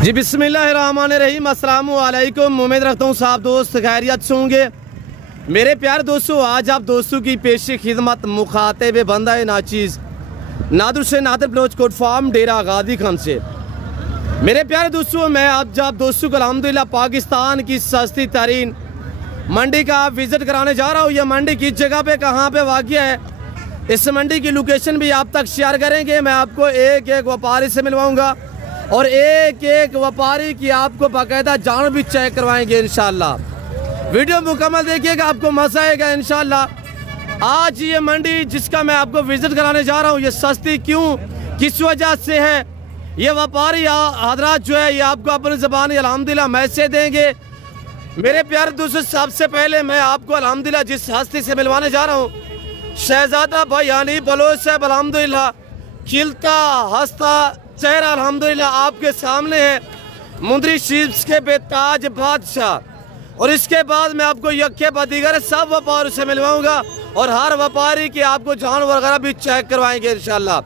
जी बिस्मिल्लाहिर्रहमानिर्रहीम, अस्सलाम वालेकुम। उम्मीद रखता हूँ साहब दोस्त खैरियत से होंगे। मेरे प्यारे दोस्तों, आज आप दोस्तों की पेशी खिदमत मुखातिब बंदा नाचीज़ नादर से नादर बलोच कोट फार्म डेरा गादी खान से। मेरे प्यारे दोस्तों, मैं आप दोस्तों को अल्हम्दुलिल्लाह पाकिस्तान की सस्ती तरीन मंडी का विज़िट कराने जा रहा हूँ। यह मंडी किस जगह पे कहाँ पे वाक़िया है, इस मंडी की लोकेशन भी आप तक शेयर करेंगे। मैं आपको एक एक व्यापारी से मिलवाऊँगा और एक एक व्यापारी की आपको बाकायदा जान भी चेक करवाएंगे इंशाल्लाह। वीडियो मुकम्मल देखिएगा, आपको मज़ा आएगा इंशाल्लाह। आज ये मंडी जिसका मैं आपको विज़िट कराने जा रहा हूँ, ये सस्ती क्यों किस वजह से है, ये व्यापारी हजरात जो है ये आपको अपनी ज़बान अल्हम्दुलिल्लाह मैसेज देंगे। मेरे प्यारे दोस्तों, सबसे पहले मैं आपको अल्हम्दुलिल्लाह जिस हस्ती से मिलवाने जा रहा हूँ, शहजादा भाई हनीफ बलोच साहब, अल्हम्दुलिल्लाह खिलता हंसता चेहरा अल्हम्दुलिल्लाह आपके सामने है, मुंदरी शीप्स के बेताज बादशाह। और इसके बाद मैं आपको यक्के बदीगर सब व्यापारियों से मिलवाऊंगा और हर व्यापारी की आपको जान वगैरह भी चेक करवाएंगे इंशाल्लाह।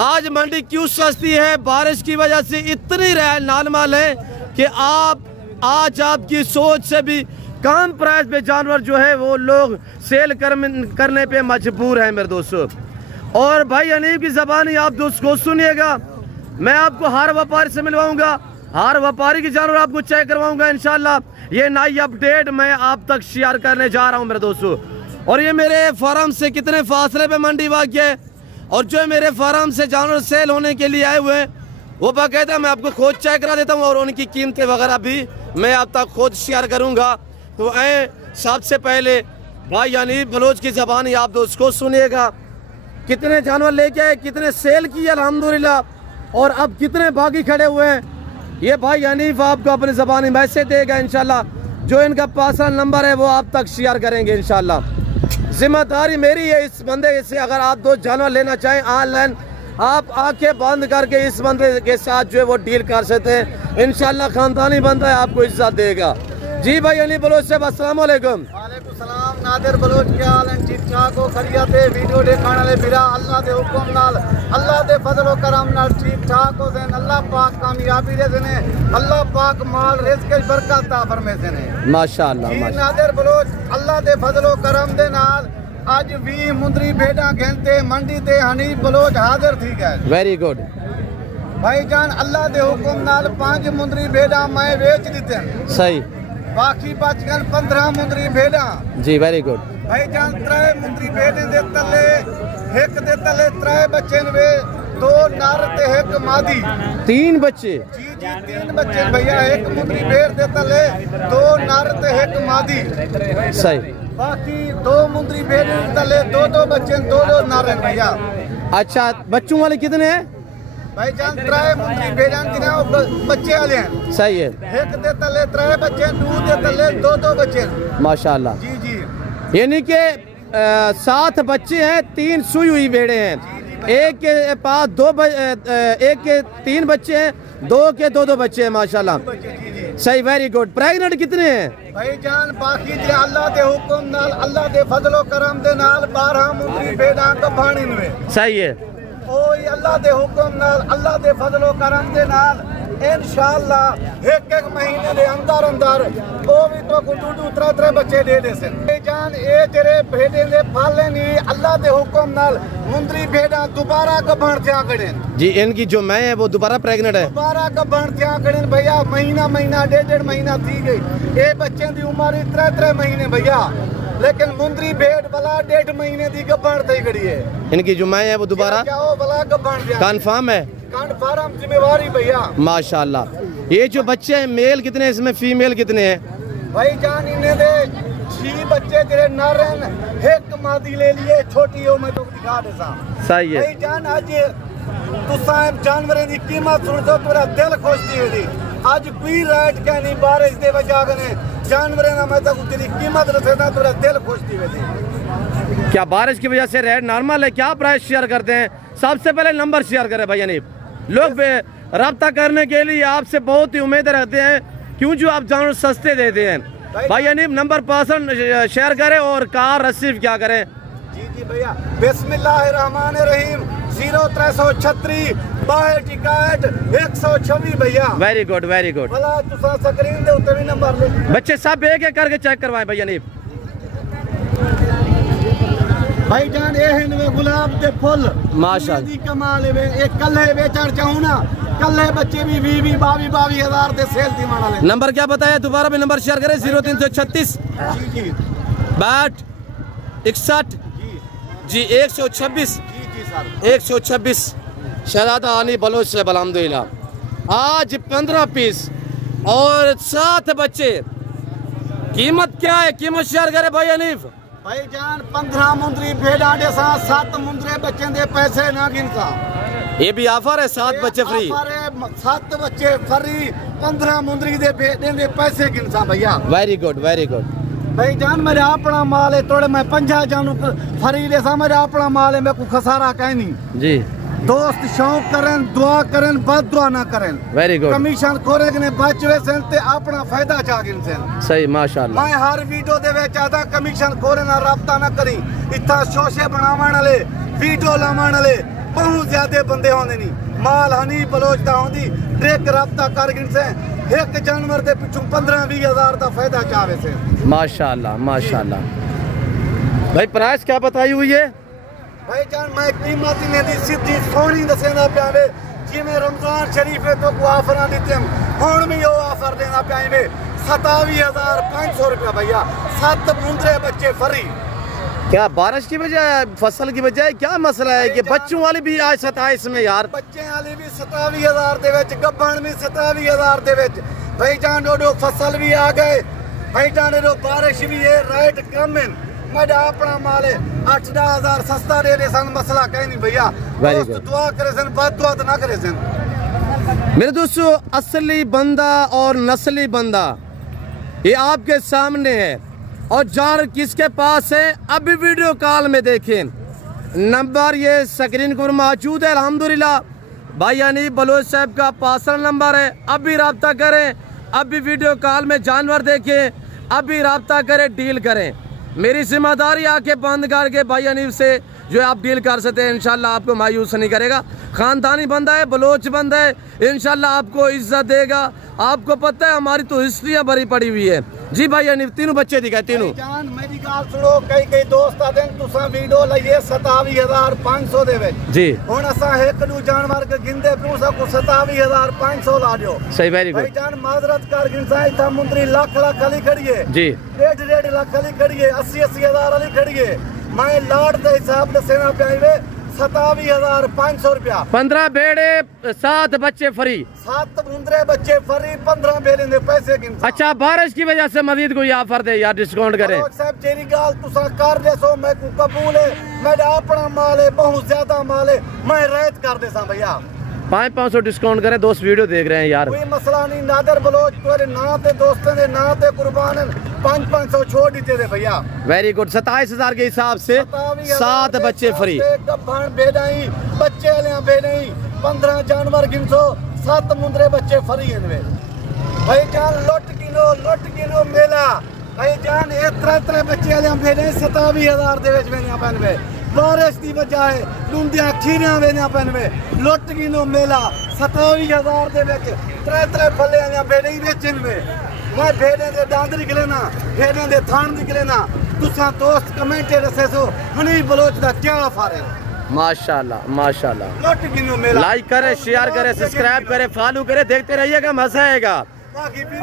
आज मंडी क्यों सस्ती है, बारिश की वजह से इतनी नालमाल है कि आज आपकी सोच से भी कम प्राइस पे जानवर जो है वो लोग सेल करने पे मजबूर हैं मेरे दोस्तों। और भाई हनीफ की ज़बानी आप दोस्तों सुनिएगा, मैं आपको हर व्यापारी से मिलवाऊंगा, हर व्यापारी की जानवर आपको चेक करवाऊंगा इंशाल्लाह। ये नई अपडेट मैं आप तक शेयर करने जा रहा हूं मेरे दोस्तों। और ये मेरे फार्म से कितने फासले पे मंडी वाक़ है और जो मेरे फार्म से जानवर सेल होने के लिए आए हुए हैं वो बाकायदा मैं आपको खुद चेक करा देता हूँ और उनकी कीमतें वगैरह भी मैं आप तक खुद शेयर करूँगा। तो सबसे पहले भाई हनीफ बलोच की ज़बानी आप दोस्त को सुनिएगा, कितने जानवर लेके आए, कितने सेल किए अल्हम्दुलिल्लाह और अब कितने बाकी खड़े हुए हैं, ये भाई हनीफ आपको अपनी ज़बानी मैसेज देगा इंशाल्लाह। जो इनका पर्सनल नंबर है वो आप तक शेयर करेंगे इंशाल्लाह। जिम्मेदारी मेरी है इस बंदे से, अगर आप दो जानवर लेना चाहें ऑनलाइन आप आंखें बंद करके इस बंदे के साथ जो है वो डील कर सकते हैं इंशाल्लाह। खानदानी बंदा है, आपको इज्जत देगा। जी भाई हनीफ बलोच साहब, अस्सलाम वालेकुम। सलाम नादिर बलोच क्या हाल है, ठीक ठाक हो, खरियत है। वीडियो देखने वाले बिरा अल्लाह दे हुक्म नाल, अल्लाह दे फजल व करम नाल ठीक ठाक हो देन, अल्लाह पाक कामयाबी दे देने, अल्लाह पाक माल रिज़्क़ की बरकत ता फरमे देने माशाअल्लाह। नादिर बलोच अल्लाह दे फजल व करम दे नाल आज 20 मुंदरी भेड़ा घेंटे मंडी ते हनीफ बलोच हाजिर थी गए। वेरी गुड भाईजान, अल्लाह दे हुक्म नाल 5 मुंदरी भेड़ा मैं बेच दीते, सही, बाकी बच गए 15 मुंदरी भेड़ा। जी वेरी गुड भाईजान, 3 मुंदरी भेड़े दे तले एक दे तले 3 बच्चे ने, 2 नर ते 1 मादी, 3 बच्चे। जी जी 3 बच्चे भैया, 1 मुंदरी भेड़ दे तले 2 नर ते 1 मादी, सही। बाकी 2 मुंदरी भेड़ दे तले 2 बच्चे, 2 नर हैं भैया। अच्छा, बच्चों वाले कितने हैं भाईजान? 3 मुंदरी भेड़ां की बच्चे वाले हैं, सही है। एक दे तले 3 बच्चे, 2 दे तले 2 बच्चे माशाल्लाह। जी जी, यानी कि 7 बच्चे हैं, 3 सुई हुई भेड़े हैं, एक के पास 2 एक के 3 बच्चे हैं, 2 के 2 बच्चे हैं माशाल्लाह, सही, वेरी गुड। प्रेग्नेंट कितने हैं भाईजान? बाकी अल्लाह दे हुक्म नाल, अल्लाह दे फजलो करम दे नाल 12 मुंदरी भेड़ां तो पानी में, सही है। ओए अल्लाह दे हुक्म नाल, अल्लाह दे फजलो करम दे नाल इंशाअल्लाह एक महीने दे अंदर अंदर वो भी तो 2-3 बच्चे दे दे से जान। ए तेरे भेड़े दे पाले नहीं, अल्लाह दे हुक्म नाल मुंदरी भेड़ा दोबारा गबण थिया कड़े जी। इनकी जो मैं है वो दोबारा प्रेग्नेंट है, दोबारा गबण थिया कड़े भैया। महीना 1.5 महीना थी गई। ए बच्चे दी उम्र 3 महीने भैया, लेकिन मुंदरी भेड़ वाला 1.5 महीने दी गबण थी गई है। इनकी जो मैं है वो दोबारा कंफर्म है, कंफर्म जिम्मेवारी भैया माशाल्लाह। ये जो बच्चे हैं मेल कितने, इसमें फीमेल कितने हैं भाईजान? इन्हें दे 6 बच्चे तेरे नर हैं, 1 मादी ले लिए, छोटी हो मैं तो दिखा दे सा, सही है भाईजान। आज तुसा जानवरों की कीमत सुन दो, तेरा दिल खुश थी। आज कोई रेट क्या नहीं, बारिश दे वजह ने जानवरों का मैं तो तेरी कीमत रखेगा, तेरा दिल खुश थी। क्या बारिश की वजह से रेट नॉर्मल है? क्या प्राइस शेयर करते हैं? सबसे पहले नंबर शेयर करें भाई हनीफ। लोग रब्ता करने के लिए आपसे बहुत ही उम्मीद रखते हैं, क्यों जो आप जानवर सस्ते देते हैं। भाई हनीफ नंबर पर्सन शेयर करें और कार रिसीव क्या करें। जी जी भैया, बिस्मिल्लाहिर्रहमानिर्रहीम 0336 62 126 भैया। Very good very good. भला तुसा स्क्रीन दे उत्ते भी नंबर ले बच्चे सब एक एक करके चेक करवाएं भैया नीब। भाईजान ये है गुलाब दे फुल माशाअल्लाह कमाल है। एक कल है बेचण चाहूं ना, कल है बच्चे भी 20 22 हजार दे सेल दीवान वाले। नंबर क्या बताया दोबारा भी नंबर शेयर करें। 0336 जी 62 61 जी 126 जी सर 126 शहजादा आनी बलोच से अल्हम्दुलिल्लाह। आज 15 पीस और 7 बच्चे। कीमत क्या है? कीमत शेयर करे भाई अनीफ। भाईजान 15 मुंदरी भेड़ा दे साथ 7 मुंदरे बच्चे दे पैसे ना गिनसा। ये भी ऑफर है 7 बच्चे फ्री। 7 बच्चे फ्री 15 मुंदरी दे भेड़े दे पैसे गिनसा भैया। Very good very good. भाईजान मेरा अपना माल है, थोड़े मैं 50 जानू फ्री दे सा। मेरा अपना माल है, मैं को खसारा कहीं नहीं जी। दोस्त शौक करें, दुआ करें, बद दुआ ना करें। Very good. कमीशन खोरे ने बचवे से ते अपना फायदा चागिन से। सही माशाल्लाह। मैं हर वीडियो दे विच आदा कमीशन खोरे ना राब्ता ना करी। इतना शोशे बनावन वाले वीडियो लावन वाले बहुत ज्यादा बंदे होंदे नहीं। माल हनी बलोचदा होंदी ट्रेक राब्ता करगिन से एक जानवर दे पिछू 15-20 हजार का फायदा चावे से। माशाल्लाह माशाल्लाह। भाई प्राइस क्या बताई हुई है? भाईजान मैं कीमत ने दी सीधी सोनी दसेना प्यावे। जिमें रमजान शरीफ है तो को ऑफर दीते हुन भी वो ऑफर देना प्यावे। 27,500 रुपया भैया। 7 मुंदरे बच्चे फ्री। क्या बारिश की वजह फसल की वजह क्या मसला है कि बच्चों वाली भी आज 27 में यार? बच्चे वाली भी 27,000 दे विच, गब्बन भी 27,000 दे विच। भाईजान डोडो फसल भी आ गए। भाईजान डोडो बारिश भी है, रेट कम है। मेरा अपना माल है 8-10 हजार सस्ता दे दे सन मसला कहीं नहीं भैया। दोस्त दुआ करे सन, बद दुआ तो ना करे सन। मेरे दोस्तों असली बंदा और नस्ली बंदा ये आपके सामने है और जान किसके पास है अभी वीडियो कॉल में देखें। नंबर ये स्क्रीन पर मौजूद है अल्हम्दुलिल्लाह। भाई अनीफ बलोच साहब का पर्सनल नंबर है। अभी रब्ता करें, अभी वीडियो कॉल में जानवर देखें, अभी रब्ता करें, डील करें। मेरी जिम्मेदारी आके बंद करके भाई अनीफ से जो आप डील कर सकते हैं। इंशाल्लाह आपको मायूस नहीं करेगा। खानदानी बंदा है, बलोच बंदा है, इंशाल्लाह आपको इज्जत देगा। आपको पता है हमारी तो हिस्ट्रियां भरी पड़ी हुई है। जी भाई अनीफ तीनों बच्चे दिखाए तीनों। जान मेरी गाल सुनो, कई दोस्त आते हैं तुसा वीडियो लइए 27,500 दे विच जी। हुन असा एक दू जानवर के गिनदे पियो सा को 27,500 ला दियो। सही वेरी गुड। भाई जान माजरत कर गिनसा इथा मुंदरी लाख वाली खड़ी है जी। 1.5 लाख वाली खड़ी है, 80 हजार वाली खड़ी है। मैं लाड के हिसाब से सेना पे 27,500 रुपया। 15 बेड़े 7 बच्चे फ्री। 7 मुंदरे बच्चे फ्री 15 बेड़े दे पैसे गिन। अच्छा बारिश की वजह से मजीद कोई ऑफर दे यार, डिस्काउंट करे। साहब तेरी गाल तुसा कर दे सो मैं को कबूल है। मेरा अपना माल है, बहुत ज्यादा माल है, मैं रैत कर दे सा भैया। 500 डिस्काउंट करे। दोस्त वीडियो देख रहे हैं यार, कोई मसला नहीं। नादर बलोच तेरे ना ते दोस्तों दे ना ते कुर्बान 500 छोड़ दीते थे भैया। Very good. 27,000 के हिसाब से 7 बच्चे फ्री। बेदाई बच्चे वाले बेदाई 15 जानवर गिनसो 7 मुंदरे बच्चे फ्री इनमें। भाई जान लुट किलो मेला। भाई जान ये 3 बच्चे वाले बेदाई 27,000 दे विच वेनिया पैनवे। बारिश की वजह है लुंडिया खीरियां वेनिया पैनवे। लुट किलो मेला 27,000 दे विच 3 फले वाले बेदाई बेचन में। मैं भेड़े दे दांद निकले ना, भेड़े दे थान निकले ना। तुसा दोस्त कमेंटे दसे सो हनी बलोच दा क्या फारे। माशाल्लाह माशाल्लाह। लाइक करे, शेयर करे, सब्सक्राइब करे, फॉलो करे, देखते रहिएगा, मजा आएगा।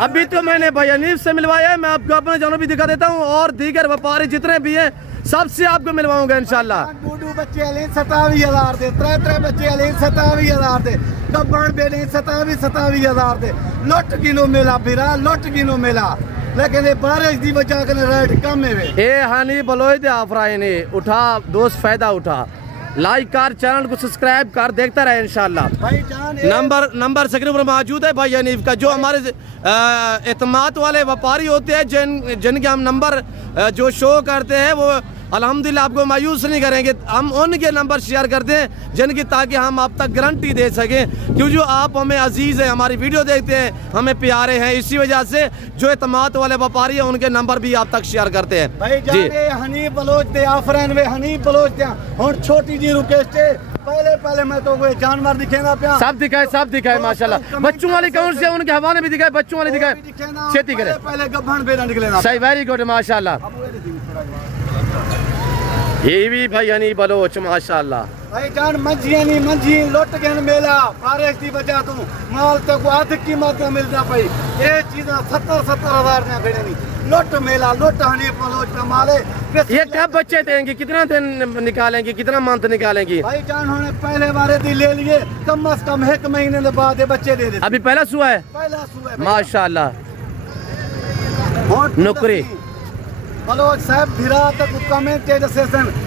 अभी तो मैंने भाई अनीफ से मिलवाया है, मैं आपको अपना जानवर भी दिखा देता हूँ और दीगर व्यापारी जितने भी हैं सबसे आपको मिलवाऊंगा इंशाल्लाह। बच्चे 27,000 दे, 3 बच्चे 27,000 दे, गब्बन बेड़े 27,000 दे। लुट किलो मेला फिरा, लुट किलो मेला। लेकिन ये बारिश की वजह से रेट कम है। ए हानी बलोई दे ऑफर ने उठा, दोस्त फायदा उठा। लाइक कर, चैनल को सब्सक्राइब कर, देखता रहे इंशाल्लाह। नंबर स्क्रीन पर मौजूद है भाई अनीफ का। जो हमारे एतमाद वाले व्यापारी होते हैं जिनके हम नंबर जो शो करते हैं वो अल्हम्दुलिल्लाह आपको मायूस नहीं करेंगे। हम उनके नंबर शेयर करते हैं जिनकी, ताकि हम आप तक गारंटी दे सकें, क्योंकि जो आप हमें अजीज़ है, हमारी वीडियो देखते हैं, हमें प्यारे हैं, इसी वजह से जो एतमाद वाले व्यापारी हैं उनके नंबर भी आप तक शेयर करते हैं। भाई जाने हनीफ बलोच दे आफरन वे हनीफ बलोच दे हुन छोटी जी रुकेश पहले मैं तो कोई जानवर दिखेगा प्या, सब दिखाए माशाल्लाह। बच्चों वाली कौन से उनके हवाले भी दिखाए, बच्चों वाले दिखाए, खेती करे पहले गब्बन बेरा निकलेगा। सही, वेरी गुड माशाल्लाह। ये भी भाई हनी बलोच माशाल्लाह। भाई जान मंझी लुट गए मेला बारिश की वजह तो माल तो अध कीमत मिलता पाई, ये चीज़ा 70,000 ने भेड़े नहीं लुट मेला लुट हनी बलोच का माल है। ये कब बच्चे देंगे, कितना दिन निकालेंगे, कितना मंथ निकालेंगे? भाई जान होने पहले बारे दी ले लिए, कम से कम 1 महीने के बाद ये बच्चे दे देते। अभी पहला सुआ है माशाल्लाह। नौकरी बलोच साहब भिरा तक कमेंट जैसे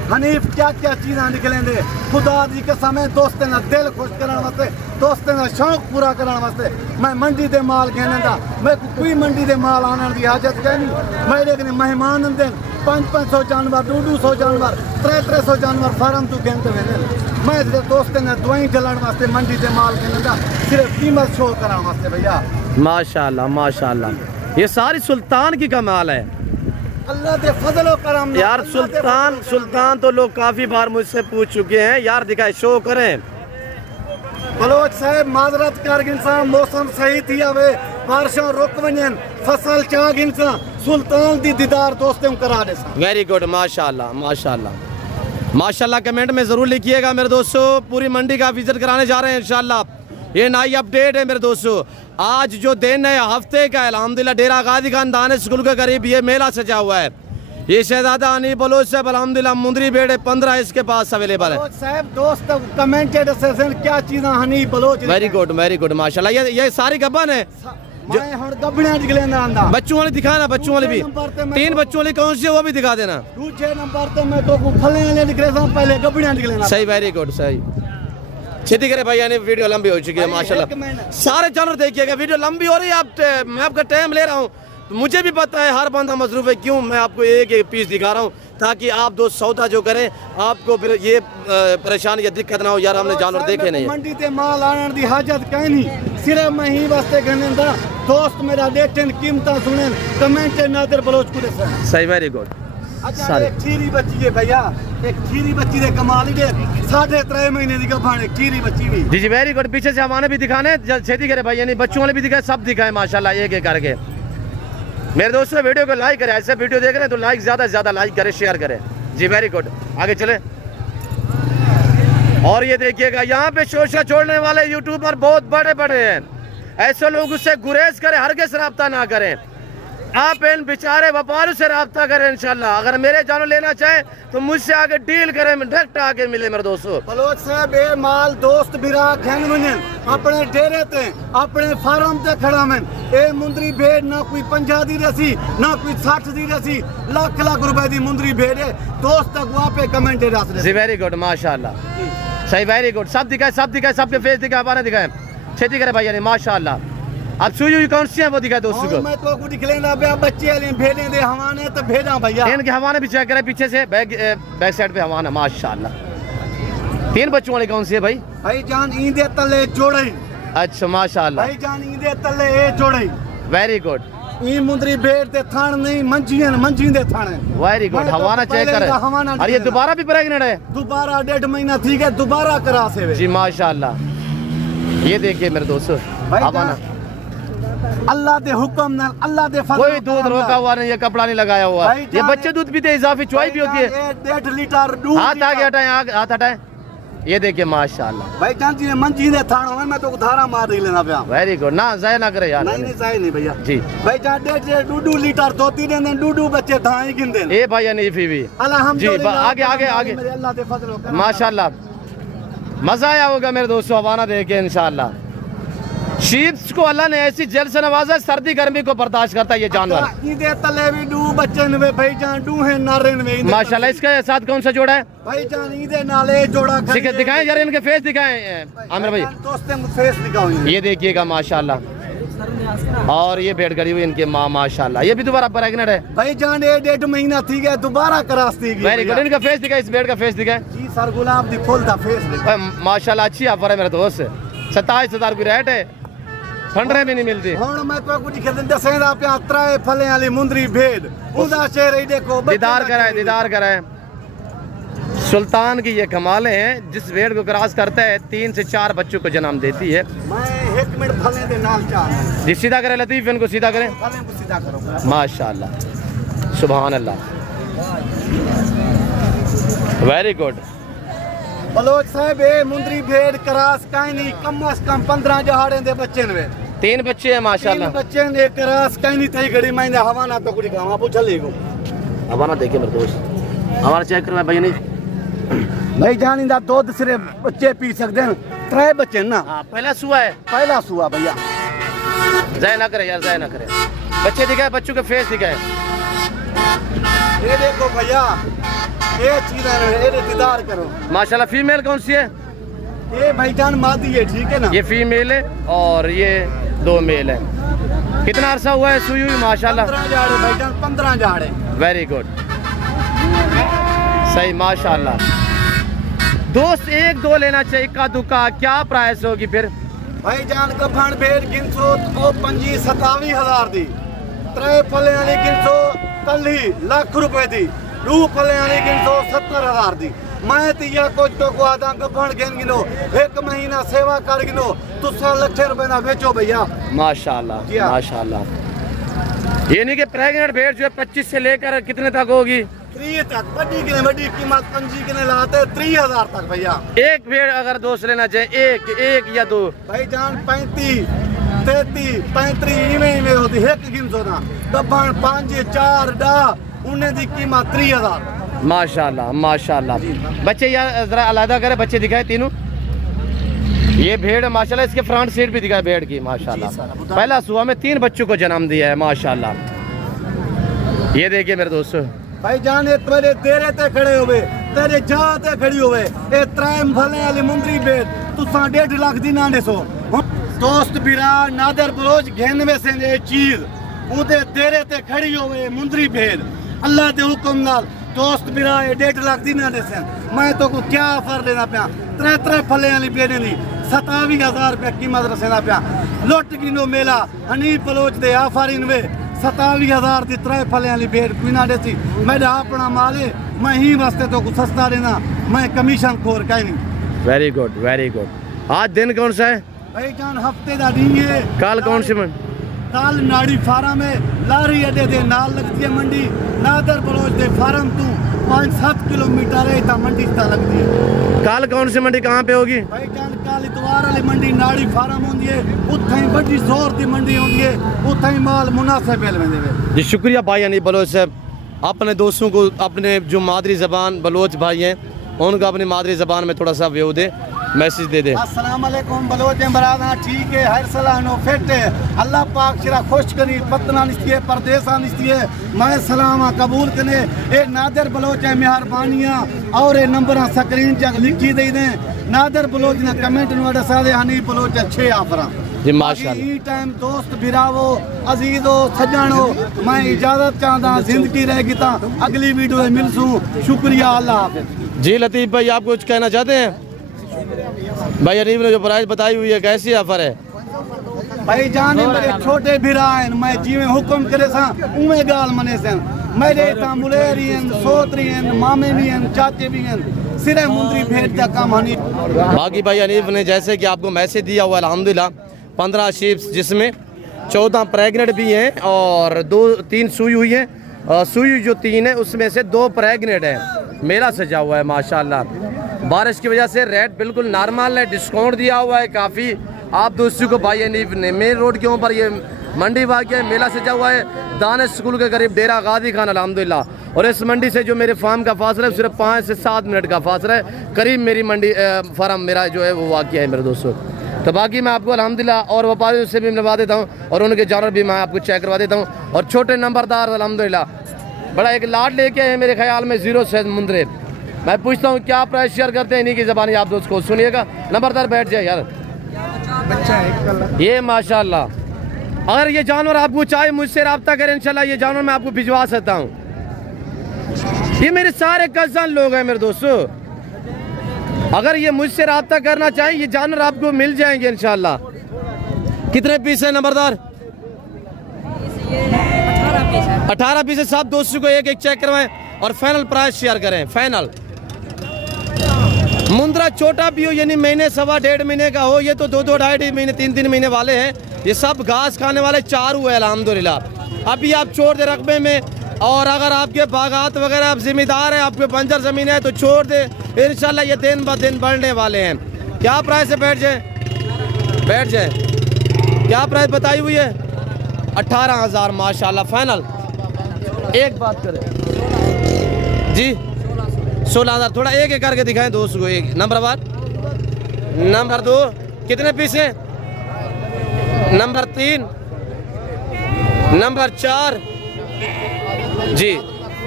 हनीफ क्या क्या चीज़ा निकलेंगे, खुदा दी कसम है दोस्तें ना दिल खुश करने वास्ते, दोस्तें ना शौक पूरा करने वास्ते मैं मंडी दे माल कहने दा, मैं कोई मंडी दे माल आने की हाजत कहनी। मैं लेकिन मेहमान आते 500 जानवर 200 जानवर 300 जानवर फार्म तू गिनते हुए मैं दोस्तें ने दवाई चलाने वास्ते मंडी दे माल कहने दा, सिर्फ कीमत शो कराने वास्ते भैया। माशाल्लाह माशाल्लाह, ये सारी सुल्तान की कमाल है, अल्लाह दे फजलो करम यार। सुल्तान तो लोग काफी बार मुझसे पूछ चुके हैं यार, दिखाए शो करें। बलोच साहब माजरत कर इंसान मौसम सही थी आवे, बारिशों रुक वजन, फसल चाग इंसान सुल्तान दी दीदार दोस्तों करा दे। वेरी गुड माशाल्लाह माशाल्लाह माशाल्लाह। कमेंट में जरूर लिखिएगा मेरे दोस्तों, पूरी मंडी का विजिट कराने जा रहे हैं इंशाल्लाह। ये नई अपडेट है मेरे दोस्तों, आज जो दिन है हफ्ते का, अल्हम्दुलिल्लाह डेरा गाजी खान दानिश स्कूल के करीब ये मेला सजा हुआ है। ये शहजादा हनी बलोच साहब अल्हम्दुलिल्लाह मुंदरी बेड़े 15 इसके पास अवेलेबल है। साहब दोस्त कमेंटेड सेशन क्या चीज़ हनी बलोच। वेरी गुड माशाल्लाह। ये सारी गब्बन है, बच्चों वाली दिखाना, बच्चों वाली भी 3 बच्चों वाली कौन सी है वो भी दिखा देना। दूसरे नंबर पे मैं तो फले निकले पहले गब्बड़िया निकले। सही, वेरी गुड सही। खेती करे भाई, यानी वीडियो लंबी हो चुकी है माशाल्लाह। सारे जानवर देखिएगा, वीडियो लंबी हो रही है, मैं आपका टाइम ले रहा हूँ, तो मुझे भी पता है हर बंदा मसरूफ है, क्यों मैं आपको एक पीस दिखा रहा हूँ ताकि आप दोस्त सौदा जो करें आपको फिर ये परेशानी या दिक्कत ना हो। यार हमने जानवर देखे नहीं, मंडी ते माल आने की हाजत कहीं नहीं, सिर्फ मैं ही वास्ते कहने दा दोस्त मेरा देखें कीमत सुने कमेंट नादर बलोच को दे। सही, वेरी गुड। अच्छा एक खीरी बच्ची है भैया, एक खीरी बच्ची दे कमाल ही 3.5 महीने की गफान है खीरी बच्ची भी। जी वेरी गुड। पीछे से हमारे भी दिखाने छेती करे भाई, यानी बच्चों वाले भी दिखाए, सब दिखाए माशाल्लाह एक एक करके। मेरे दोस्तों वीडियो को लाइक करें, ऐसे वीडियो देख रहे हैं तो लाइक ज्यादा से ज्यादा लाइक करें, शेयर करें। जी वेरी गुड, आगे चले। और ये देखिएगा यहाँ पे शोशा छोड़ने वाले यूट्यूबर बहुत बड़े बड़े हैं, ऐसे लोग उससे गुरेज करें, हरगिज़ राब्ता ना करें। आप इन बेचारे व्यापारियों से रब्ता करें इंशाल्लाह। अगर मेरे जानवर लेना चाहे तो मुझसे आगे डील करें, डायरेक्ट आके मिले मेरे दोस्तों। बलोच साहब ये माल दोस्त बिरा खैन वजन अपने डेरे ते अपने फार्म ते खड़ा में ए मुंदरी भेड़ ना कोई 50 दी रसी ना कोई 60 दी रसी, लाख रुपए दी मुंदरी भेड़ है दोस्त तक वहाँ पे कमेंट रस दे। वेरी गुड माशाल्लाह, सही वेरी गुड। सब दिखाए सबके फेस दिखाए, बाने दिखाए, छेती करे भाई यानी माशाल्लाह। अब सुई हुई कौन सी है वो दिखाए दोस्तों को। मैं तो कुछ खिलेंदा पे बच्चे वाले भेड़े दे हवाने तो भेजा भैया, इनके हवाने भी चेक करें पीछे से, बैक साइड पे हवाना माशाल्लाह। 3 बच्चों वाली कौन सी है भाई? भाई जान ईंदे तले जोड़े। अच्छा माशाल्लाह। भाई जान ईंदे तले ए जोड़े। Very good. ई मुंदरी भेड़ ते थान नहीं मंजी दे थाने। वेरी गुड, हवाना चेक करें। और ये दोबारा भी प्रेग्नेंट है? दोबारा 1.5 महीना ठीक है, दोबारा करा से जी माशाल्लाह। ये देखिए मेरे दोस्तों हवाना, अल्लाह दे हुक्म ना, अल्लाह दे फजल, कोई दूध रोका हुआ नहीं, ये कपड़ा नहीं लगाया हुआ। ये बच्चे दूध पीते, इजाफी चुवाई भी होती है। 1.5 लीटर दूध। हाथ आगे हटाएं, हाथ हटाएं। ये देखिए माशाल्लाह। भाई जान जी मंजी दे थानो है, मैं तो धारा मार रही लेना पे। वेरी गुड, ना जाया ना करे यार। नहीं जाया नहीं भैया जी। भाई जान 1.5 लीटर दोती दे ने, 2 बच्चे धाई गिनदे। ए भाई नहीं फीवी अल्हम्दुलिल्लाह। आगे आगे आगे अल्लाह दे फजल माशाल्लाह। मजा आया होगा मेरे दोस्तों हवाना देख के इंशाल्लाह। शीप्स को अल्लाह ने ऐसी जेल से नवाजा, सर्दी गर्मी को बर्दाश्त करता है ये जानवर। तले भी 2 बच्चे ने भाई जान 2 है नारे ने माशाल्लाह। इसके साथ कौन सा जोड़ा है भाई जान? ईदे नाले जोड़ा दिखाएं यार, इनके फेस दिखाएं आमिर भाई, दोस्तों फेस दिखाओ। ये देखिएगा माशाल्लाह, और ये भेड़ खड़ी हुई इनके माँ माशाल्लाह। ये भी दोबारा प्रेग्नेंट है भाई जान, 1.5 महीना थी गया, दोबारा क्रॉस थी गई। Very good. इनका फेस दिखा, इस भेड़ का फेस दिखा जी सर, गुलाब दी फुल दा फेस दिखा माशाल्लाह। अच्छी ऑफर है मेरे दोस्त, 27,000 की रेट है, 15 में नहीं मिलती। हुन मैं तो कुछ खरीदन दसेंदा पे 3 फले वाली मुंदरी भेड़ उदा शहर ही देखो, दीदार कराए, दीदार कराए। सुल्तान की ये कमालें हैं, जिस भेड़ को क्रॉस करता है 3 से 4 बच्चों को जन्म देती है। मैं 1 मिनट फले दे नाल चाह जी सीधा करें लतीफ, इनको सीधा करें, फले को सीधा करो माशाल्लाह सुभान अल्लाह, वेरी गुड। बलोच साहब ये मुंदरी भेड़ क्रॉस काई नहीं, कम से कम 15 जहाड़े दे बच्चे ने, 3 बच्चे हैं माशाल्लाह। 3 बच्चे ने क्रॉस काई नहीं थई घड़ी मैंने हवाना तो कुछ गावा पूछ लेगो। हवाना देखिए मेरे दोस्त, हवाना चेक करवाए भाई। नहीं भाई जान इंदा दूध सिर्फ बच्चे पी सकते हैं, 3 बच्चे ना। हाँ पहला सुआ है, पहला सुआ भैया। जाए ना करे यार, जाए ना करे। बच्चे दिखाए, बच्चों के फेस दिखाए। ये देखो भैया, ये चीज है, ये दीदार करो माशाल्लाह। फीमेल कौन सी है? ये भाईजान मादी है, ठीक है ना। ये फीमेल है और ये 2 मेल है। कितना अरसा हुआ है सुई हुई माशाल्लाह? 15 झाड़े भाईजान, 15 झाड़े। वेरी गुड, सही माशाल्लाह। दोस्त 1-2 लेना चाहिए, इक्का दुक्का क्या प्राइस होगी फिर? भाईजान कफन भेड़ गिनसो ओ 25-27 दी, 3 फले वाली गिनसो कल ही लाख रुपए दी, 2 फले वाली गिनसो 70,000 दी। मैं तिया कुछ तो को आदा कफन गिन गिनो, 1 महीना सेवा कर गिनो, तुसा लाख रुपए ना बेचो भैया माशाल्लाह माशाल्लाह। ये नहीं कि प्रेग्नेंट भेड़ जो है 25 से लेकर कितने तक होगी? 3 तक, बड़ी कीमत 25 के लाते 30,000 तक भैया। एक भेड़ अगर दोस्त लेना चाहे, एक या 2 भाईजान 35, 33, 35 में होती, 1 गिनसो ना कफन 5, 4 डा उन्हें दी कीमत 30,000 माशाल्लाह माशाल्लाह। बच्चे यार जरा अलग करे, बच्चे दिखाए तीनों। ये भेड़ माशाल्लाह, इसके फ्रंट सीट भी दिखाए भेड़ की माशाल्लाह। पहला सुबह में 3 बच्चों को जन्म दिया है माशाल्लाह। ये देखिए मेरे दोस्तों, भाईजान ये तेरे तेरे ते खड़े हुए, तेरे जहाँ ते खड़ी हुए, ये 3 फले वाली मुंदरी भेड़ तुसा 1.5 लाख दी ना सो। दोस्त बिरा नादर बलोच घेनवे से ये चीज उदे तेरे ते खड़ी हुए मुंदरी भेड़ अल्लाह दे हुक्म नाल दोस्त बिरा 1.5 लाख दी ना से। मैं तो को क्या ऑफर देना पिया, 3 फले वाली भेड़े दी 27,000 रुपया कीमत रसेना पिया। लुट गिनो मेला हनीफ बलोच दे ऑफर इनवे 27,000 दी 3 फले वाली भेड़ पीना देती। मेरा अपना माल है, मैं ही वास्ते तो कुछ सस्ता देना, मैं कमीशन खोर कहीं नहीं। Very good very good. आज दिन कौन सा है? भाईजान हफ्ते का दिन है। कल कौन सी मंडी? कल नाड़ी फार्म है, लारी अड्डे दे नाल लगती है मंडी। नादर बलोच दे फार्म तू 5-7 किलोमीटर है ता मंडी ता लगती है। कल कौन सी मंडी कहाँ पे होगी? भाईजान कल इतवार वाली मंडी नाड़ी फार्म होंदी है, उत्थे ही बड़ी जोर दी मंडी होंदी है, उत्थे ही माल मुनासिब मिल वेंदे। जी शुक्रिया भाई यानी बलोच साहब, अपने दोस्तों को अपने जो मादरी ज़बान बलोच भाई हैं उनको अपनी मादरी ज़बान में थोड़ा सा व्यू दे, मैसेज दे दे। अस्सलाम वालेकुम बलोच बरादा, ठीक है हर सलाह नो फिट है, अल्लाह पाक चिरा खुश करी, पतना निस्ती है, परदेसा निस्ती है, मैं सलामा कबूल कने। ए नादर बलोच है मेहरबानियां और ये नंबर स्क्रीन तक लिखी दे दें। नादर बलोच ने कमेंट नु दसा दे, हनीफ बलोच अच्छे ऑफर जी माशाल्लाह। ई टाइम दोस्त बिरावो अजीजो सज्जनो, मैं इजाजत चाहता, जिंदगी रहेगी ता अगली वीडियो में मिलसूं। शुक्रिया, अल्लाह हाफिज। जी लतीफ भाई आप कुछ कहना चाहते हैं? भाई अनीब ने जो प्राइस बताई हुई है कैसी ऑफर है? भाई जाने मेरे छोटे भिरा हैं, मैं जीवे हुक्म करे सा उमे गाल मने से। मेरे ता मुलेरी हैं, सोतरी हैं, मामे भी हैं, चाचे भी हैं, सिरे मुंदरी भेड़ का काम हनी। बाकी भाई अनीफ ने जैसे कि आपको मैसेज दिया हुआ अल्हम्दुलिल्लाह 15 शीप्स जिसमें 14 प्रेग्नेंट भी हैं और 2-3 सुई हुई है। सुई जो 3 है उसमें से 2 प्रेग्नेंट है। मेला सजा हुआ है माशाल्लाह। बारिश की वजह से रेट बिल्कुल नॉर्मल है, डिस्काउंट दिया हुआ है काफ़ी। आप दोस्तों को भाई अनीफ ने मेन रोड के ऊपर ये मंडी वाक़ है, मेला सजा हुआ है दानिश स्कूल के करीब, डेरा गाजी खान अल्हम्दुलिल्लाह। और इस मंडी से जो मेरे फार्म का फासला है सिर्फ 5 से 7 मिनट का फासला है, करीब मेरी मंडी फार्म मेरा जो है वो वाक़ है मेरे दोस्तों। तो बाकी मैं आपको अल्हम्दुलिल्लाह और व्यापारियों से भी मिलवा देता हूँ और उनके जानवर भी मैं आपको चेक करवा देता हूँ। और छोटे नंबरदार अल्हम्दुलिल्लाह बड़ा एक लाट लेके आए मेरे ख्याल में 0 से मुंदरे। मैं पूछता हूँ क्या प्राइस शेयर करते हैं, इन्हीं की ज़बानी आप दोस्त को सुनिएगा। नंबरदार बैठ जाए यार, बच्चा है ये माशाल्लाह अगर ये जानवर आपको चाहे मुझसे रब्ता करें, इंशाल्लाह ये जानवर मैं आपको भिजवा सकता हूँ। ये मेरे सारे कज़न लोग हैं मेरे दोस्तों, अगर ये मुझसे रब्ता करना चाहें ये जानवर आपको मिल जाएंगे इंशाल्लाह। कितने पीस है नंबरदार? 18 पीस है। सब दोस्तों को एक एक चेक करवाएं और फाइनल प्राइस शेयर करें। फाइनल मुंद्रा छोटा भी हो, यानी महीने सवा डेढ़ महीने का हो, ये तो 2-2 ढाई महीने 3-3 महीने वाले हैं। ये सब घास खाने वाले चारू है अल्हम्दुलिल्लाह। अभी आप छोड़ दे रकबे में, और अगर आपके बागात वगैरह आप जिम्मेदार हैं, आपके बंजर ज़मीन है तो छोड़ दे, इंशाल्लाह ये दिन ब दिन बढ़ने वाले हैं। क्या प्राइस है? बैठ जाए। क्या प्राइस बताई हुई है? 18,000 माशाल्लाह। फाइनल एक बात करें जी, 16,000। थोड़ा एक एक करके दिखाएं दोस्तों को। एक नंबर 1, नंबर 2 कितने पीस हैं? नंबर 3, नंबर 4 जी,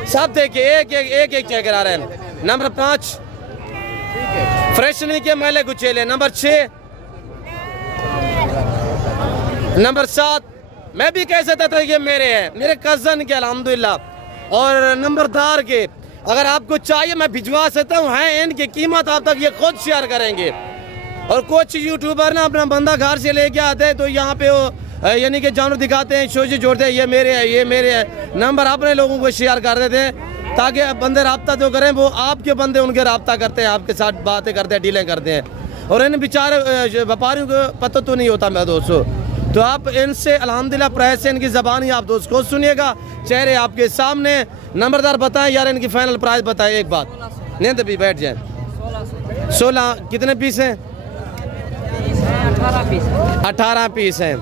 सब देखिए एक एक चेक करा रहे हैं। नंबर 5 फ्रेश नहीं के मैले गुचेले। नंबर 6, नंबर 7 मैं भी कह सकता था ये मेरे हैं, मेरे कज़न के अल्हम्दुलिल्लाह। और नंबरदार के अगर आपको चाहिए मैं भिजवा सकता हूँ, हैं इनकी कीमत आप तक ये खुद शेयर करेंगे। और कुछ यूट्यूबर ना अपना बंदा घर से लेके आते हैं तो यहाँ पे वो यानी कि जानवर दिखाते हैं, शोजी जोड़ते हैं, ये मेरे हैं। नंबर अपने लोगों को शेयर कर देते हैं ताकि बंदे रब्ता जो करें वो आपके बंदे उनके रब्ता करते हैं, आपके साथ बातें करते हैं, डीलें करते हैं। और इन बेचारे व्यापारियों को पता तो नहीं होता मेरे दोस्तों, तो आप इनसे अल्हम्दुलिल्लाह प्राइस से इनकी ज़बान ही आप दोस्त को सुनिएगा, चेहरे आपके सामने। नंबरदार बताएं यार, इनकी फाइनल प्राइस बताएं एक बात। नहीं तो भी बैठ जाए। 16 कितने पीस हैं? 18 पीस हैं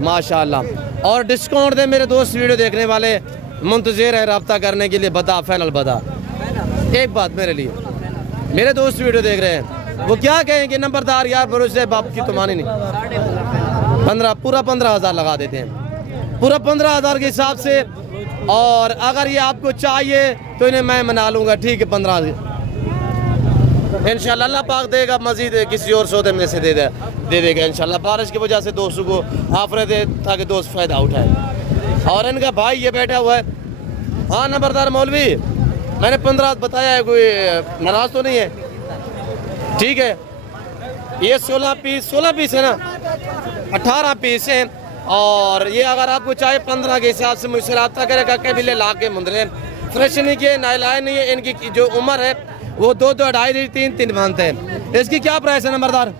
माशाल्लाह। और डिस्काउंट दे मेरे दोस्त, वीडियो देखने वाले मुंतज़िर है रब्ता करने के लिए। बता फाइनल बता एक बात मेरे लिए, मेरे दोस्त वीडियो देख रहे हैं वो क्या कहेंगे? नंबरदार यार भरोसे बाप की तो मानी नहीं। 15 पूरा 15,000 लगा देते हैं, पूरा 15,000 के हिसाब से। और अगर ये आपको चाहिए तो इन्हें मैं मना लूँगा, ठीक है 15,000 इंशाल्लाह। अल्लाह पाक देगा, मजीद किसी और सौदे में से दे देगा इंशाल्लाह। बारिश की वजह से दोस्तों को ऑफर दे ताकि दोस्त फ़ायदा उठाए। और इनका भाई ये बैठा हुआ है। हाँ नंबरदार मौलवी, मैंने 15 बताया है, कोई नाराज़ तो नहीं है? ठीक है। ये 16 पीस है ना, 18 पीस हैं। और ये अगर आपको चाहे 15 के हिसाब से मुझसे रब्ता करेगा, कभी ले ला के मुंदरे फ्रेश नहीं किए, नाइलाए नहीं है। इनकी जो उम्र है वो 2-2 ढाई 3-3 मानते हैं। इसकी क्या प्राइस है नंबरदार?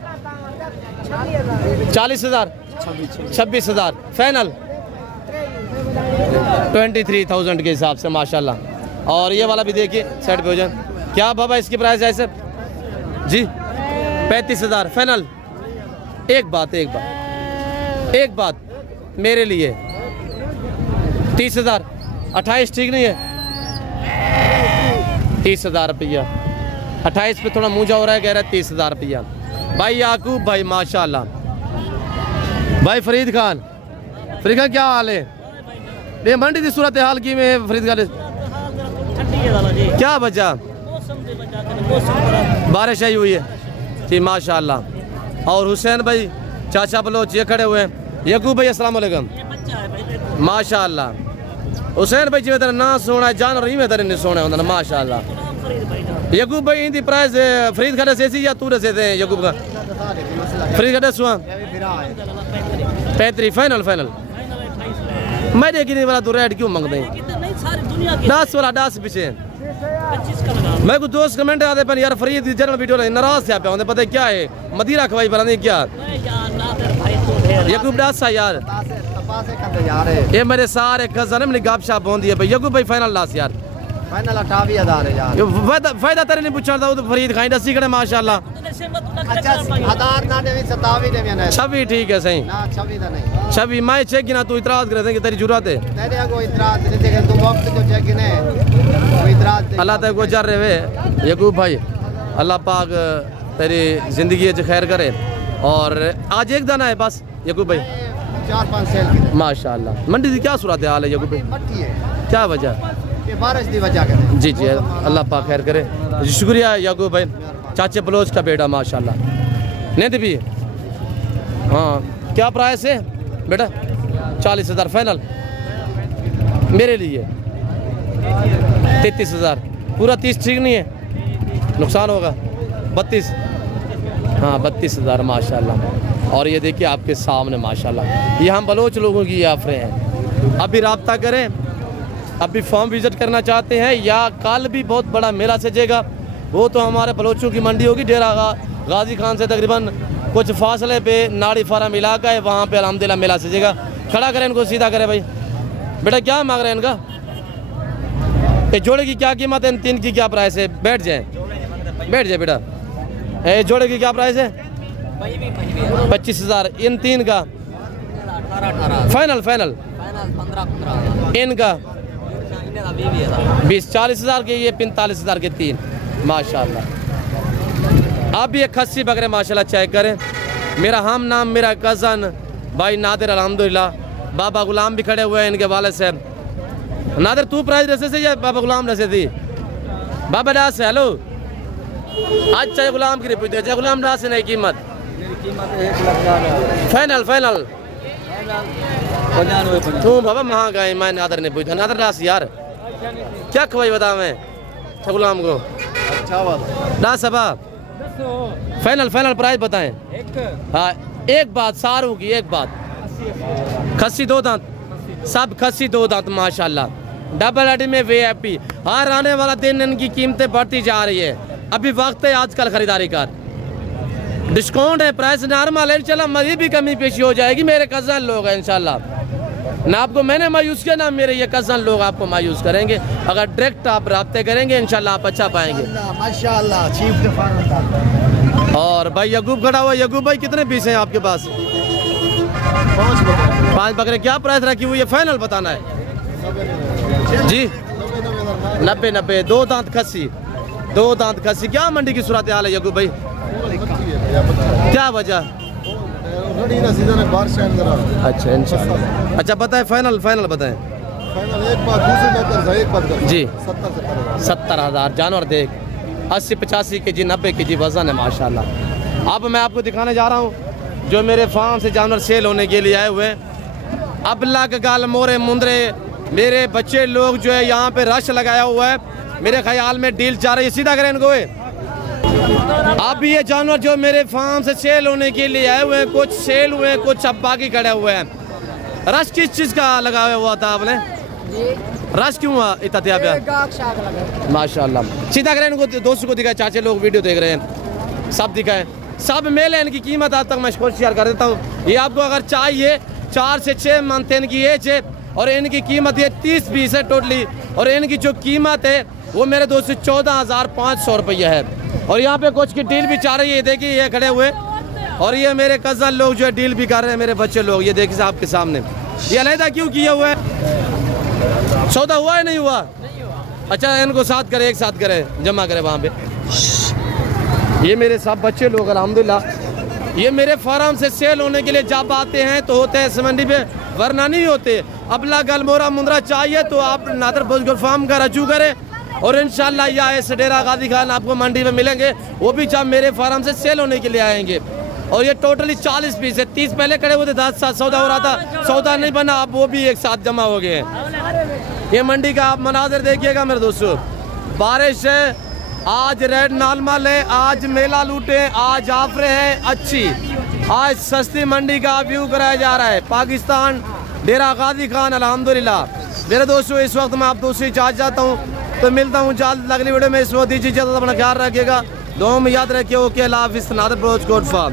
40,000 26,000 फाइनल 23,000 के हिसाब से माशाल्लाह। और ये वाला भी देखिए सेट पे हो जाए। क्या बाबा इसकी प्राइस है सर जी? 35,000 फाइनल। एक बात मेरे लिए 30,000 28 ठीक नहीं है? 30,000 रुपया 28 पे थोड़ा मुझा हो रहा है, कह रहा है 30,000 रुपया। भाई याकूब भाई माशाल्लाह। भाई फरीद खान क्या हाल है? ये मंडी की सूरत हाल की में फरीद खान क्या बचा? बारिश आई हुई है जी माशाल्लाह। और हुसैन भाई चाचा बलोच ये खड़े हुए हैं। यकूब भाई अस्सलाम वालेकुम माशाल्लाह। हुसैन भाई जी तेरा ना सोना है, जानवर ही में तेरे नहीं सोना होता माशाल्लाह। यकूब भाई इनकी प्राइस फरीद खाने से या तू से थे? यकूब का फरीद खाने सुहा 35 फाइनल। मैं देखी नहीं वाला तो रेट क्यों मांगते हैं? 10 वाला 10 पीछे। मैं कुछ दोस्त कमेंट आते पर यार फरीद की जनरल वीडियो नाराज से पे पता क्या है मदीरा खवाई बना नहीं क्या? यकूब 10 यार, ये मेरे सारे कज़न मेरी गप शप होती है भाई। यकूब भाई फाइनल लास्ट यार, फाइनल 28,000 है यार। फायदा तेरे नहीं पूछा था तो फरीद खाई दसी करे माशाल्लाह। अच्छा 1000 ना देवी 27 देवी ना 26 ठीक है सही ना 26 दा नहीं 26 मैं चेक गिना तू इतराज करे थे कि तेरी जरूरत है तेरे को इतराज नहीं देखे तू वक्त जो चेक गिने वो इतराज अल्लाह तक को जर रहे यकूब भाई। अल्लाह पाक तेरी जिंदगी च खैर करे। और आज एक दाना है बस यकूब भाई 4-5 सेल माशाल्लाह। मंडी की क्या सूरत हाल है यकूब भाई? मट्टी है क्या वजह? ये बारिश की वजह है जी जी अल्लाह पाक खैर करे। शुक्रिया याकूब भाई, चाचे बलोच का बेटा माशाल्लाह। नहीं भी हाँ क्या प्राइस है बेटा? 40,000 फाइनल मेरे लिए। 33,000 पूरा 30 ठीक नहीं है, नुकसान होगा। 32, हाँ 32,000 माशाल्लाह। और ये देखिए आपके सामने माशाल्लाह, ये हम बलोच लोगों की ये ऑफरें हैं। अभी रब्ता करें, अभी फॉर्म विजिट करना चाहते हैं या कल भी बहुत बड़ा मेला सजेगा, वो तो हमारे बलोचों की मंडी होगी डेरा गाजी खान से तकरीबन कुछ फासले पे नाड़ी फार्म इलाका है, वहाँ पे अल्हम्दुलिल्लाह मेला सजेगा। खड़ा करें इनको, सीधा करें भाई। बेटा क्या मांग रहे हैं इनका? ये जोड़े की क्या कीमत है? इन 3 की क्या प्राइस है? बैठ जाए बेटा। ये जोड़े की क्या प्राइस है? 25,000। इन 3 का फाइनल 15 इनका 20, 40,000 के, ये 45,000 के 3 माशाल्लाह। अब ये खस्सी बकरे माशाल्लाह चेक करें। मेरा हम नाम मेरा कज़न भाई नादिर अल्हम्दुलिल्लाह, बाबा गुलाम भी खड़े हुए हैं इनके वाले से। नादिर तू प्राइस रसे से या बाबा गुलाम रसे थी? बाबा दास हेलो, अच्छा गुलाम की पूछते, अच्छा गुलाम दास नहीं कीमत फाइनल तू बाबा महंगा है। मैं नादर ने पूछा, नादर दास यार क्या खवाई बता मैं गुलाम को? अच्छा दास फाइनल प्राइस बताएं। हाँ एक बात सारू की, एक बात खस्सी 2 दांत, सब खस्सी 2 दांत माशाल्लाह, डबल अडी में VIP। हर आने वाला दिन इनकी कीमतें बढ़ती जा रही है। अभी वक्त है आजकल खरीदारी का, डिस्काउंट है, प्राइस नॉर्मल है। इंशाल्लाह मज़ीद भी कमी पेशी हो जाएगी। मेरे कज़न लोग हैं इंशाल्लाह, ना आपको मैंने मायूस किया ना मेरे ये कज़न लोग आपको मायूस करेंगे। अगर डायरेक्ट आप रब्ते करेंगे इंशाल्लाह आप अच्छा पाएंगे माशाल्लाह। और भाई यकूब खड़ा हुआ। यकूब भाई कितने पीस हैं आपके पास? 5 बकरे। क्या प्राइस रखी हुई है? फाइनल बताना है जी। 90। 2 दांत खस्सी, 2 दांत खस्सी। क्या मंडी की सूरत हाल है यकूब भाई? क्या वजह? अच्छा इंशाल्लाह। अच्छा बताएं फाइनल बताएं। एक बात जी 70,000 जानवर देख 80-85 kg 90 kg वजन है माशाल्लाह। अब मैं आपको दिखाने जा रहा हूँ जो मेरे फार्म से जानवर सेल होने के लिए आए हुए हैं। अब लग गाल मोरे मुंदरे मेरे बच्चे लोग जो है यहाँ पे रश लगाया हुआ है। मेरे ख्याल में डील जा रही है, सीधा करें इनको। अब ये जानवर जो मेरे फार्म से सेल होने के लिए आए हुए हैं, कुछ सेल हुए हैं, कुछ अब बाकी खड़े हुए हैं। रश किस चीज़ का लगाया हुआ था आपने? रश क्यों हुआ इतना माशाल्लाह? सीधा करें इनको, दोस्तों को दिखाए, चाचे लोग वीडियो देख रहे हैं, सब दिखाए, सब मेल है। इनकी कीमत आज तक मैं शेयर कर देता हूँ। ये आपको अगर चाहिए 4 से 6 मंथ इनकी एज है और इनकी कीमत ये 30-20 है टोटली। और इनकी जो कीमत है वो मेरे दोस्त 14,500 रुपये है। और यहाँ पे कुछ की डील भी चाह रही है, देखिए ये खड़े हुए। और ये मेरे कज़न लोग जो है डील भी कर रहे हैं, मेरे बच्चे लोग। ये देखिए आपके सामने, ये अलहदा क्यों किया हुआ है? सौदा हुआ है नहीं हुआ? अच्छा इनको साथ करे, एक साथ करे, जमा करे वहाँ पे। ये मेरे सब बच्चे लोग अल्हम्दुलिल्लाह ये मेरे फार्म से सेल होने के लिए जब आते हैं तो होते हैं इस मंडी पे, वरना नहीं होते। अबला गलमोरा मुंद्रा चाहिए तो आप नादर बुजुर्ग फार्म का रजू करें और इंशाल्लाह या इस डेरा गाजी खान आपको मंडी में मिलेंगे, वो भी जब मेरे फार्म से सेल होने के लिए आएंगे। और ये टोटली 40 पीस है। 30 पहले खड़े हुए थे, 10 साथ सौदा हो रहा था, सौदा नहीं बना, अब वो भी एक साथ जमा हो गए हैं। ये मंडी का आप मनाजिर देखिएगा मेरे दोस्तों। बारिश है, आज रेड नॉर्मल है, आज मेला लूटे, आज ऑफरें हैं अच्छी, आज सस्ती मंडी का व्यू कराया जा रहा है। पाकिस्तान डेरा गाजी खान अल्हम्दुलिल्लाह। मेरे दोस्तों इस वक्त मैं आप दोस्तों इजाज़त चाहता हूँ, तो मिलता हूँ जल्द अगली वीडियो में। इस वक्त दीजिए इजाज़त, अपना ख्याल रखिएगा, दुआ में याद रखिए। ओके अल्लाह हाफ़िज़। नादर ब्रोच कोट फार्म।